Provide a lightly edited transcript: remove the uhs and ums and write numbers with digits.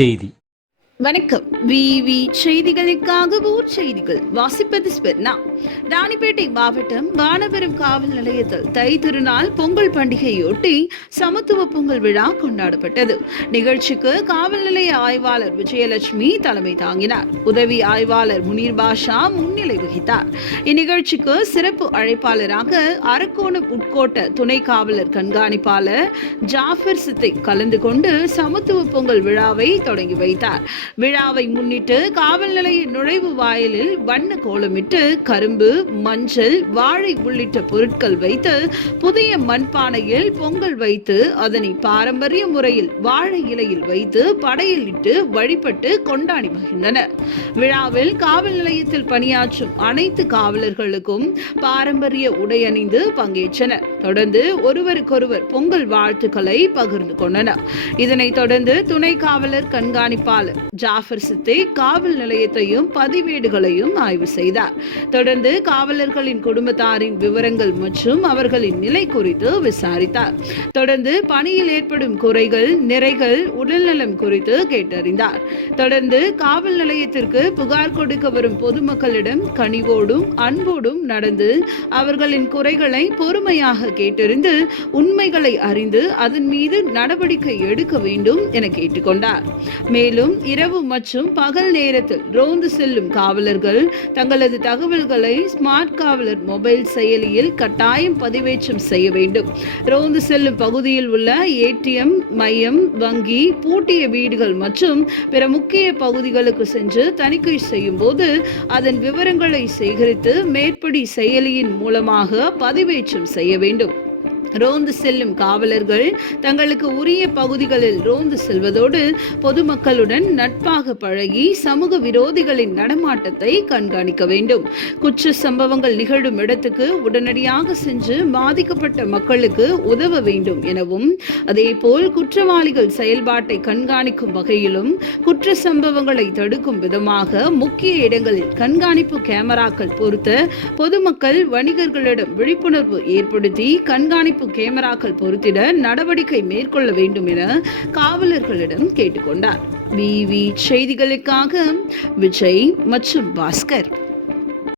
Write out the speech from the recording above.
செய்தி. வணக்கம். விவி செய்திகளுக்காக ஊர் செய்திகள் வாசிப்பது ஸ்பெர்னா. ராணிப்பேட்டை மாவட்டம் வானவரம் காவல் நிலையத்தில் தை திருநாள் பொங்கல் பண்டிகையொட்டி சமத்துவ பொங்கல் விழா கொண்டாடப்பட்டது. நிகழ்ச்சிக்கு காவல் நிலைய ஆய்வாளர் விஜயலட்சுமி தலைமை தாங்கினார். உதவி ஆய்வாளர் முனீர் பாஷா முன்னிலை வகித்தார். இந்நிகழ்ச்சிக்கு சிறப்பு அழைப்பாளராக அரக்கோணம் உட்கோட்ட துணை காவலர் கண்காணிப்பாளர் ஜாஃபர் சித்திக் கலந்து கொண்டு சமத்துவ பொங்கல் விழாவை தொடங்கி வைத்தார். விழாவை முன்னிட்டு காவல் நிலைய நுழைவு வாயிலில் வண்ண கோலமிட்டு கரும்பு, மஞ்சள், வாழை உள்ளிட்ட பொருட்கள் வைத்து புதிய மண்பானையில் பொங்கல் வைத்து அதனை பாரம்பரிய முறையில் வாழை இலையில் வைத்து படையில் இட்டு வழிபட்டு கொண்டாடி மகிழ்ந்தனர். விழாவில் காவல் நிலையத்தில் பணியாற்றும் அனைத்து காவலர்களுக்கும் பாரம்பரிய உடை அணிந்து பங்கேற்றனர். தொடர்ந்து ஒருவருக்கொருவர் பொங்கல் வாழ்த்துக்களை பகிர்ந்து கொண்டனர். இதனைத் தொடர்ந்து துணை காவலர் கண்காணிப்பாளர் ஜாஃபர் சித்திக் காவல் நிலையத்தையும் பதிவேடுகளையும் ஆய்வு செய்தார். தொடர்ந்து காவலர்களின் குடும்பத்தாரின் விவரங்கள் மற்றும் அவர்களின் நிலை குறித்து விசாரித்தார். தொடர்ந்து பணியில் ஏற்படும் குறைகள், நிறைகள், உடல்நலம் குறித்து கேட்டறிந்தார். தொடர்ந்து காவல் நிலையத்திற்கு புகார் கொடுக்க வரும் பொதுமக்களிடம் கனிவோடும் அன்போடும் நடந்து அவர்களின் குறைகளை பொறுமையாக கேட்டறிந்து உண்மைகளை அறிந்து அதன் மீது நடவடிக்கை எடுக்க வேண்டும் என கேட்டுக்கொண்டார். மேலும் இரவு மற்றும் பகல் நேரத்தில் ரோந்து செல்லும் காவலர்கள் தங்களது தகவல்களை ஸ்மார்ட் காவலர் மொபைல் செயலியில் கட்டாயம் பதிவேற்றம் செய்ய வேண்டும். ரோந்து செல்லும் பகுதியில் உள்ள ஏடிஎம் மையம், வங்கி, பூட்டிய வீடுகள் மற்றும் பிற முக்கிய பகுதிகளுக்கு சென்று தணிக்கை செய்யும் போது அதன் விவரங்களை சேகரித்து மேற்படி செயலியின் மூலமாக பதிவேற்றம் செய்ய வேண்டும். ரோந்து செல்லும் காவலர்கள் தங்களுக்கு உரிய பகுதிகளில் ரோந்து செல்வதோடு பொதுமக்களுடன் நட்பாக பழகி சமூக விரோதிகளின் நடமாட்டத்தை கண்காணிக்க வேண்டும். குற்ற சம்பவங்கள் நிகழும் இடத்துக்கு உடனடியாக சென்று பாதிக்கப்பட்ட மக்களுக்கு உதவ வேண்டும் எனவும், அதேபோல் குற்றவாளிகள் செயல்பாட்டை கண்காணிக்கும் வகையிலும் குற்ற சம்பவங்களை தடுக்கும் விதமாக முக்கிய இடங்களில் கண்காணிப்பு கேமராக்கள் பொருத்த பொதுமக்கள் வணிகர்களிடம் விழிப்புணர்வு ஏற்படுத்தி கண்காணிப்பு கேமராக்கள் பொருத்திட நடவடிக்கை மேற்கொள்ள வேண்டும் என காவலர்களிடம் கேட்டுக்கொண்டார். விவி செய்திகளுக்காக விஜய் மற்றும் பாஸ்கர்.